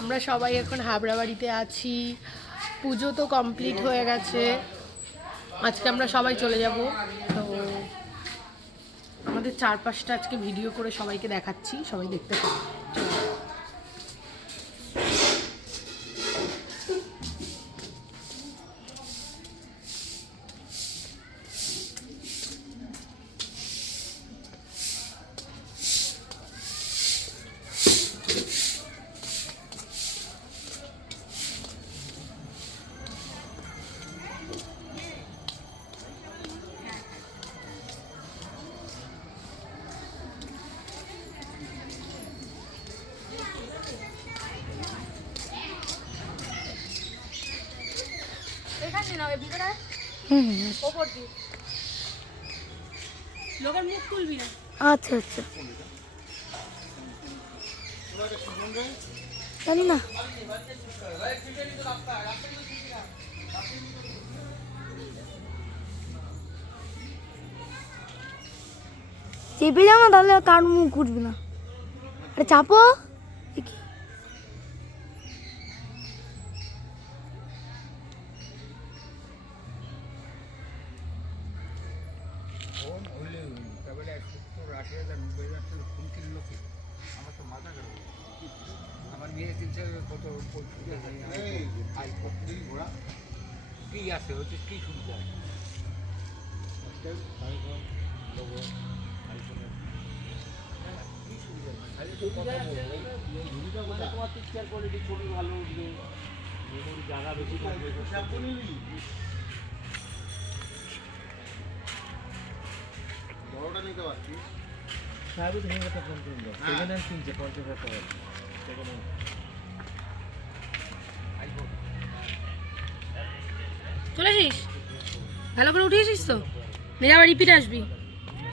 আমরা সবাই এখন হাবড়া বাড়িতে আছি। পুজো তো কমপ্লিট হয়ে গেছে। আজকে আমরা সবাই চলে যাব। তো আমাদের চারপাশটা আজকে ভিডিও করে সবাইকে দেখাচ্ছি। সবাই দেখতে পাবে আচ্ছা আচ্ছা। জানি না। চেপে যাও না তাহলে কার মুখ উঠবে না। আরে চাপো। এ আমার মেয়ে কিনছে কত আইফোন ঘোড়া কি আছে হচ্ছে কি সুবিধা তোমার পিকচার কোয়ালিটি ছবি ভালো উঠবে জায়গা বেশি নিতে পারছি। সাহেব হ্যান্ড কিনছে পঞ্চাশ হাজার টাকা। আইফোন চলেছিস? ভালো করে উঠে আসিস তো? মেয়ে আবার রিপিট আসবি।